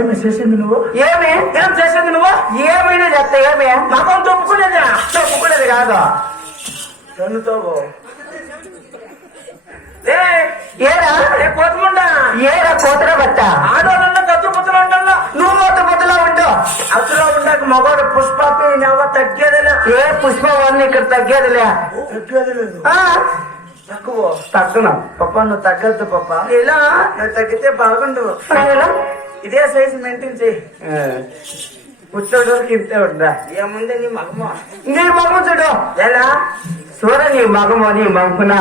ఏమి చేసింది నువ్వు? ఏమి? ఏం చేసింది నువ్వు? ఏమైనా చెప్తా ఏమి? మగం తొప్పుకునేదా చెప్పుకునేది కాదు. కన్నుతో ఏరా? కోతముండా? ఏరా కోతర బట్ట? ఆడోళ్ళన్న కత్తు పుత్తలు ఉండాల నువ్వు మొత్త మొదలా ఉండు. అసలు ఉండక మగవాడు నవ్వ తగ్గేదిలే. ఏ పుష్పవాన్ని ఇక్కడ తగ్గేదిలే? తగ్గేది లేదు తక్కువ. తక్కువ పప్ప నువ్వు తగ్గద్దు పప్ప. ఇలా తగ్గితే బాగుండు? ఇదే సైజు మెయింటైన్ చేయి కూర్చోడు ఇంతే ఉందా? ఏముంది నీ మగమ? నీ మగము చూడు ఎలా? చూడ నీ మగము నీ మగున?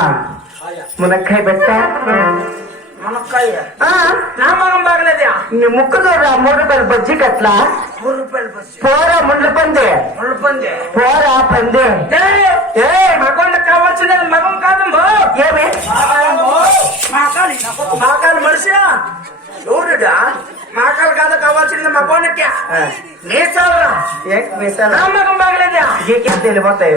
మునక్కాయ పెట్ట? మనక్కాయ? ఆ, నా మగం బాగలేదా? నీ ముక్కు చూడరా మూడు రూపాయలు బజ్జి కట్లా? మూడు రూపాయలు బస్సు పోరా ముండ్ల పంది ముళ్ళు పంది పోరా పంది. ఏ మగవాళ్ళ కావాల్సినది మగం కాదమ్మో ఏమి? మనిషియా? ఎవరుడా? మాకాలు కాదు కావాల్సింది నీ చాలరా ఏ మిసాల? నా మగం బాగలేదా తెలిపోతాయి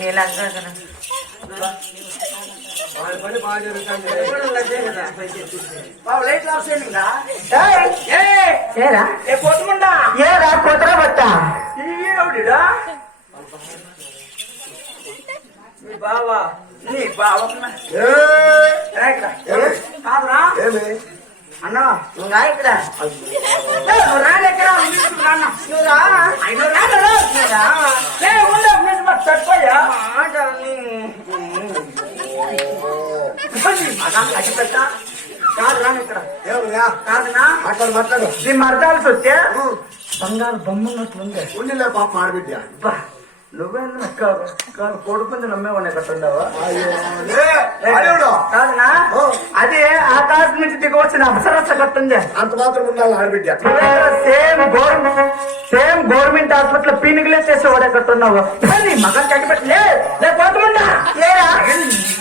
ఏరా ఏ? కుదర బట్ట మీ బావా నీ బావ కాదురా అన్నా రా ఇక్కడ. నువ్వు రా ఇక్కడ. నువ్వు రా. నువ్వు రా అయ్, నువ్వు రా రా, నువ్వు రా. లే, ఉండు, మీరు మరి తక్కువయ్యా. మగాన్ని అడ్డు పెట్టా. కాదు రా ఇక్కడ. ఏమయ్యా కాదునా మాట్లాడు మాట్లాడు. నీ మరదాల్సి వస్తే బంగారు బొమ్మ ఉన్నట్లుంది. ఉండిలే పాప మాడబిడ్డ నువ్వేందుకు కొడుకుంది నమ్మేవాడిని ఎక్కడ ఉండవా కాదునా. అది ఆకాశం నుంచి దిగి వచ్చిన అప్సరస కట్టుంది. అంత మాత్రం ఉండాలి ఆడబిడ్డ same government same government hospital పీనికలే చేసేవాడు ఎక్కడ ఉన్నావు కానీ మగం కట్టిపెట్టలే లే పోతముండా. ఏరా?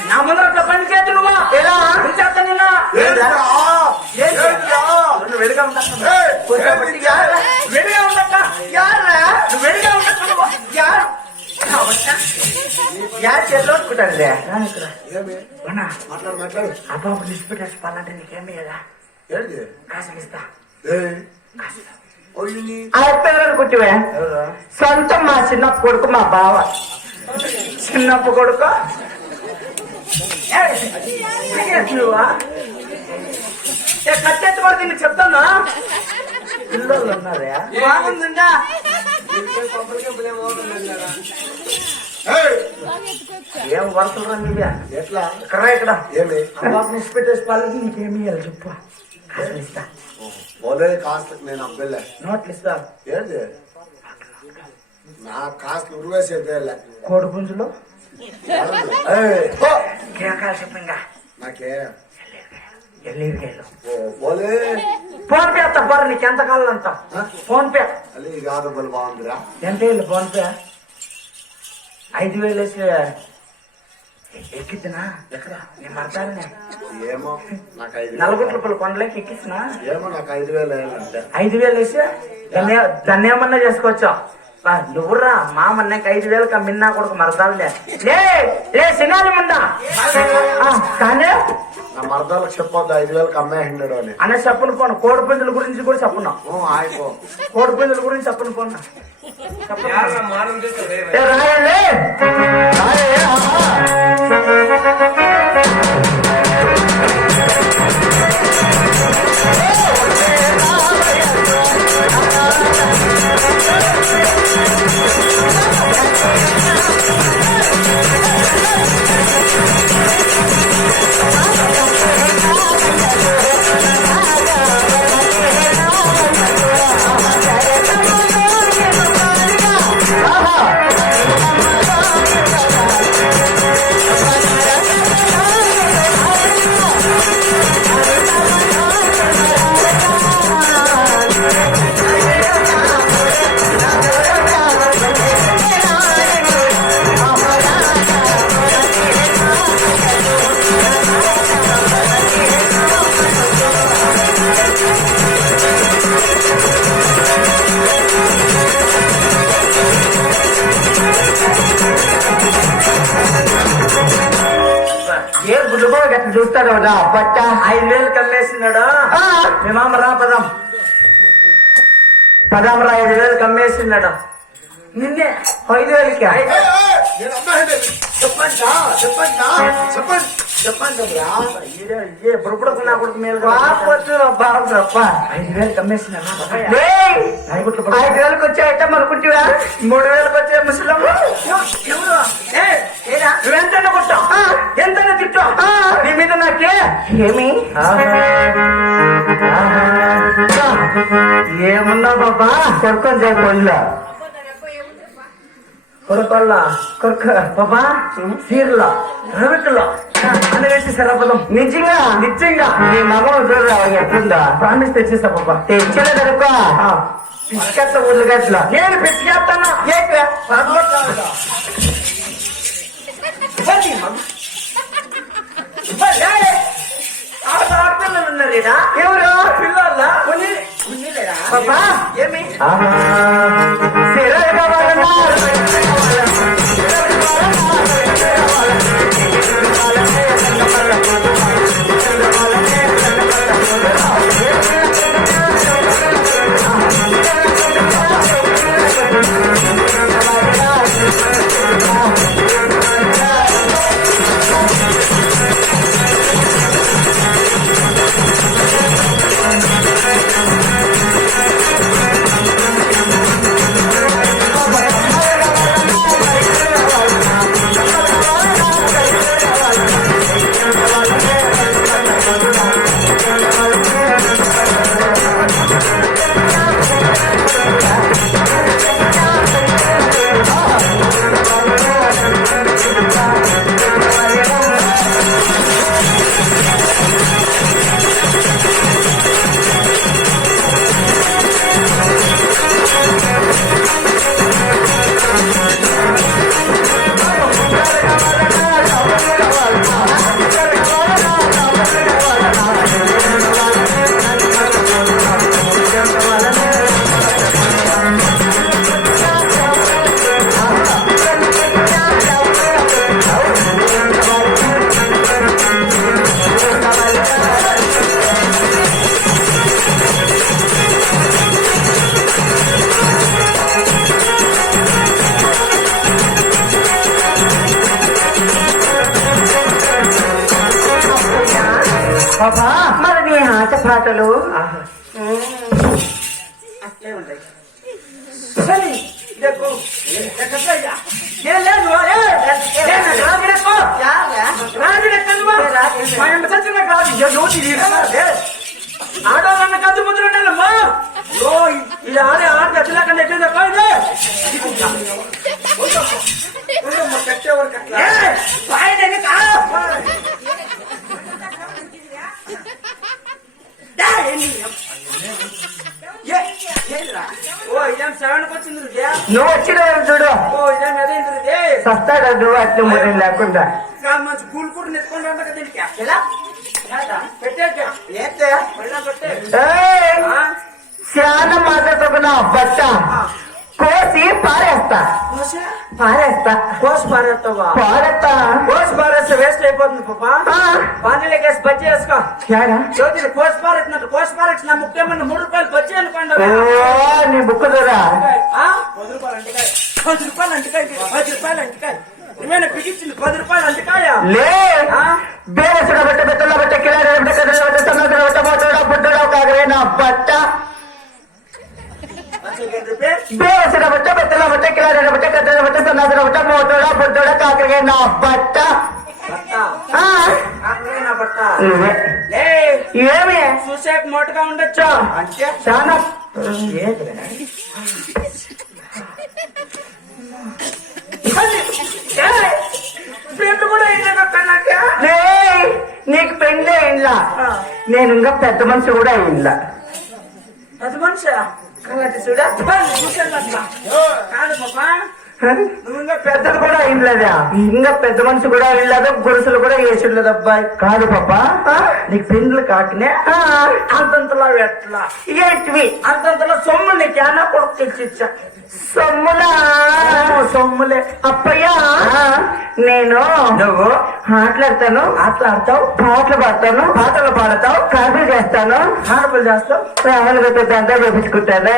నా ముందర అట్లా పని చేతి నువ్వు. ఎలా? నిన్ను. నువ్వు వెడిగా ఉండక్క. వెడిగా ఉండక్క. నువ్వు వెడిగా ఉండక్క నువ్వు. యార్ యార్ చేతిలో ఉన్నా. మాట్లాడు నీకేమీ కదా ఏంటి కాసులు ఇస్తా ఎవరు? సొంతం మా చిన్న కొడుకు మా బావ చిన్నప్ప కొడుకు కట్టెత్తి కూడా దీనికి చెప్తాను పిల్లలు ఉన్నారా బాగుందా ఏయ్, ఏం వరసలు రా నీవే? ఎట్లా? ఇక్కడ ఇక్కడ. ఏమి? అమ్మాకు నిష్పెట్టేసి పనులకి నీకేమీ ఇవ్వాలి చెప్పు. కాసులు ఇస్తా. మొదలై కాస్త నేను అబ్బెళ్ళే నోట్లు ఇస్తా. ఏంటి నా కాస్త ఉరువేసేదేలే కోడి పుంజులు? నాకే. ఫోన్ పే అత్త బర్ర నీకు ఎంత కావాలంత? Phone pay. ఈ కాదు బాగుందిరా. ఎంత ఫోన్ పే? ఐదు వేలు వేసి ఎక్కిద్దినా? ఎక్కడ? నీ మరదాలనే ఏమో నాకు ఐదు నలుగురు రూపాయలు కొండలేకి ఎక్కిస్తున్నా? ఏమో నాకు ఐదు వేలు వేయాలంటే ఐదు వేలు వేసి దాన్ని దాన్ని ఏమన్నా చేసుకోవచ్చా నువ్వురా మామన్నకి ఐదు వేలు కమ్మిన్నా కొడుకు మరదాలే లే ముందా కానీ నా మరదాలకు చెప్పొద్దు ఐదు వేలకు అమ్మేసిండాడు అని. అన్న చెప్పును పోను కోడి పుంజుల గురించి కూడా చెప్పున్నా ఆయిపో కోడి పుంజుల గురించి చెప్పును పోనా. ఆ, రా పదం పదం రా ఐదు వేలు కమ్మేసిందట. నిన్నే ఐదు వేలకి. చెప్పండి చెప్పండి చెప్పండి. బాబు ఐదు వేలు ఐగుట్లు ఐదు వేలకు వచ్చాయట మనకుంటివా మూడు వేలకు వచ్చే ముసలం నువ్వెంతైనా కొట్టావు? ఎంతైనా తిట్టావు? నీ మీద నాకే? ఏమి? ఏమన్నా బాబా? కొడుకొని చేయకుండా కొరకొల్ల కొరక బాబా? సీర్లో రవికలో? అని వేసి సరపదం నిజంగా? నిజంగా. నీ మగం చూడరా ఎట్లుందా? ప్రామిస్ తెచ్చేస్తా బాబా తెచ్చలేదనుకో పిచ్చెట్ల ఊళ్ళు గట్ల నేను. ఆడపిల్లలు ఉన్నారేనా? ఎవరు? పిల్లల పాపా ఏమి? పైన పెట్టే ఏయ్, ఆ? చాలా మాటతో నా బట్ట కోసి పారేస్తా? పారేస్తా. కోసి పారేస్తావా? పారేస్తా. కోసి పారేస్తే వేస్ట్ అయిపోతుంది పాపా. పానీలో కేసి బజ్జీ వేసుకో? జ్యోతిని కోసి పారెత్తినట్టు కోసి పారెత్తి నా ముఖ్యమైన మూడు రూపాయలు బజ్జీ అనుకోండి నీ బుక్ దొరా? పది రూపాయలు అంటకాయ పది రూపాయలు అంటకాయ పది రూపాయలు అంటకాయ నువ్వేనా పిగిచ్చింది పది రూపాయలు అంటకాయ లే! ఆ? బేరసుడ బట్ట బెత్తల బట్ట కిలాడ బట్ట కదల బట్ట సన్నదుల బట్ట మోటోడ బుడ్డోడ కాగరే నా బట్ట. బేరసుడ బట్ట బెత్తల బట్ట కిలాడ బట్ట కదల బట్ట సన్నదుల బట్ట. మోటోడ బుడ్డోడ కాగరే నా బట్ట? ఏమి? చూసాక మోటుగా ఉండొచ్చు. అంటే చాలా కూడా అయినా నాకే లే నీకు పెళ్ళి అయిందా? నేను ఇంకా పెద్ద మనిషి కూడా అయిందా అది మనిషా? చూడా. ఇంకా పెద్ద పెద్దది కూడా అయిందా ఇంకా పెద్ద మనిషి కూడా అయిందా గురుసులు కూడా వేసిండదు అబ్బాయి. కాదు పాపా. నీకు పెండ్లు కాకనే అంతంతలా ఎట్లా? ఏంటివి? అంతంతలా సొమ్ము నీకు ఏనా కొడుకు తెచ్చిచ్చా? సొమ్ములా సొమ్ములే. అప్పయ్యా? నేను నువ్వు? మాట్లాడతాను. ఆటలాడతావు పాటలు పాడతాను. పాటలు పాడతావు? కాఫీ చేస్తాను. హారపులు చేస్తావు? రాములతో దండ వేపించుకుంటాను.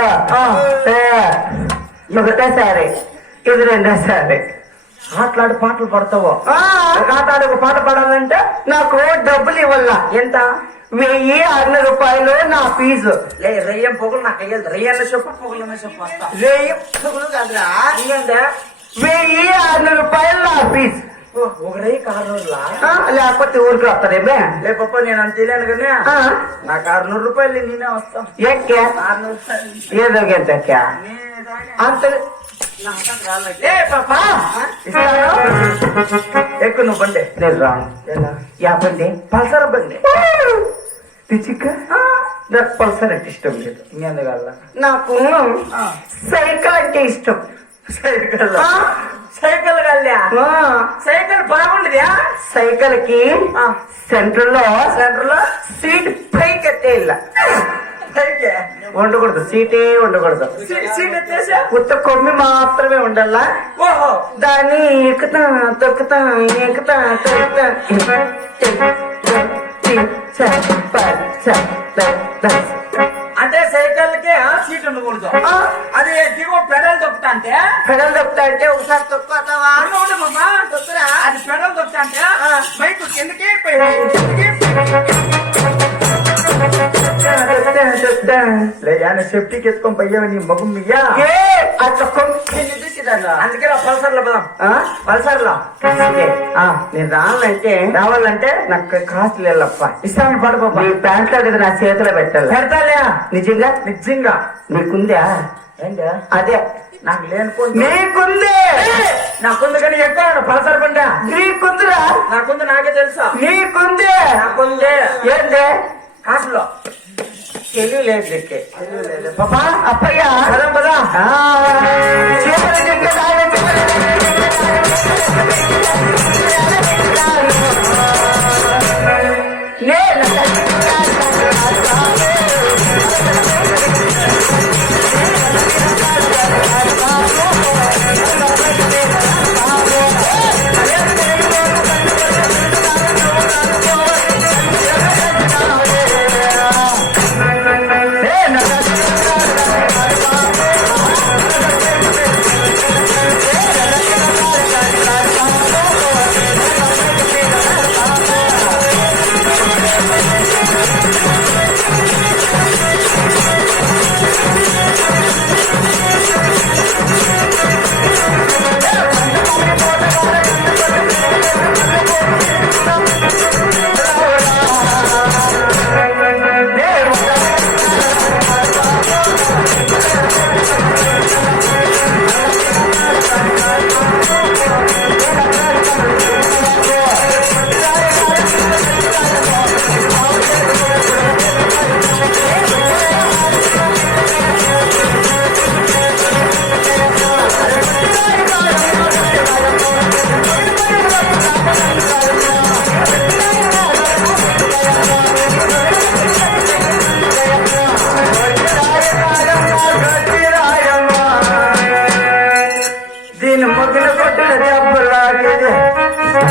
ఒకటోసారి. ఇది రెండోసారి ఆటలాడి పాటలు పాడతావు? ఆ, ఒక పాట పాడాలంటే నాకు డబ్బులు ఇవ్వాల? ఎంత? వెయ్యి ఆరు రూపాయలు నా ఫీజు. లే రెయ్యం పొగలు నాకు అయ్యేది రెయ్యన్న చెప్పు పొగలన్న చెప్పు వెయ్యి పొగలు కాదురా. వెయ్యి ఆరు రూపాయలు నా ఫీజు. ఓ, ఒక రెయ్యి కారు రోజులా ఆ, లేకపోతే ఊరికి వస్తారేమే? లే పప్ప నేను అంత తెలియను కానీ ఆ, నాకు ఆరునూరు రూపాయలు నేనే వస్తా. ఎక్కే? ఆరునూరు రూపాయలు. ఏదో నేనే అంత ఎక్కువ నువ్వు బండి. నేను రాను. ఎలా? యాబండి పల్సర్ బండి? పిచ్చిక్క? నాకు పల్సర్ అంటే ఇష్టం లేదు. ఇంకెందుకల్లా నాకు సైకిల్ అంటే ఇష్టం. సైకిల్? సైకిల్ కల్లా సైకిల్ బాగుండదా? సైకిల్కి. సెంటర్లో సెంటర్లో సీట్ పైకి ఎత్తేయాల. ఉండకూడదు. సీటే ఉండకూడదు. ఉత్త కొమ్మి మాత్రమే ఉండాలా? ఓహో. దాన్ని ఎక్కుతా తొక్కుతా ఎక్కుతా తొక్కుతా. అంటే సైకిల్కి సీట్ ఉండకూడదు. అది దిగువ పెడల్ దొక్కుతా అంటే పెడల్ తొక్కుతా అంటే ఒకసారి తొక్కుతావా? అది పెడల్ దొక్కుతా అంటే. బైక్ కిందకి లేదా సేఫ్టీకి ఎత్తుకొని పోయావు నీ మగం మియ్యా అందుకే రా పల్సర్లో పదాం పల్సర్లో నేను రావాలంటే రావాలంటే? నాకు కాసులు వెళ్ళప్ప. ఇస్తాను పడు పాప. నీ ప్యాంట్ అది నా చేతిలో పెట్టాలి. పెడతాలే. నిజంగా? నిజంగా. నీకుందా? ఏంటా? అదే. నాకు లేనుకోండి నీకుంది? నాకుంది కానీ ఎక్కువ పల్సర్ బండి నీకుందిరా? నాకుంది నాకే తెలుసా. నీకుంది? నాకుంది. ఏంది? కాసులో తెలియలేదు నీకు. పాపా అప్పయ్య పదం పదా ఆ, చీమల జింక దాని చీమల నేను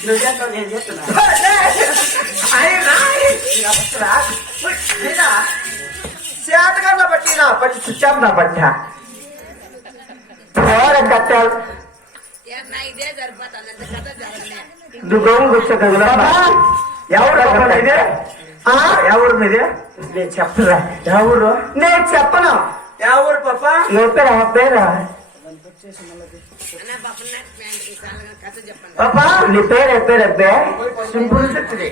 నువ్వు చేస్తావు నేను చేస్తున్నా చేతగా బట్టి నా పట్టి స్విచ్ నా పట్ట పోర కట్టాలి నా ఇదే సరిపోతుంది అంత కథ జరగలే దుగ్గం కూర్చోగలరా ఎవరు? ఇది? ఎవరు మీది నేను చెప్పరా ఎవరు నేను చెప్పను. ఎవరు పాప? ఏ పేరు పేరా? పాప నీ పేరు పేరు సింపుల్ చెప్తుంది?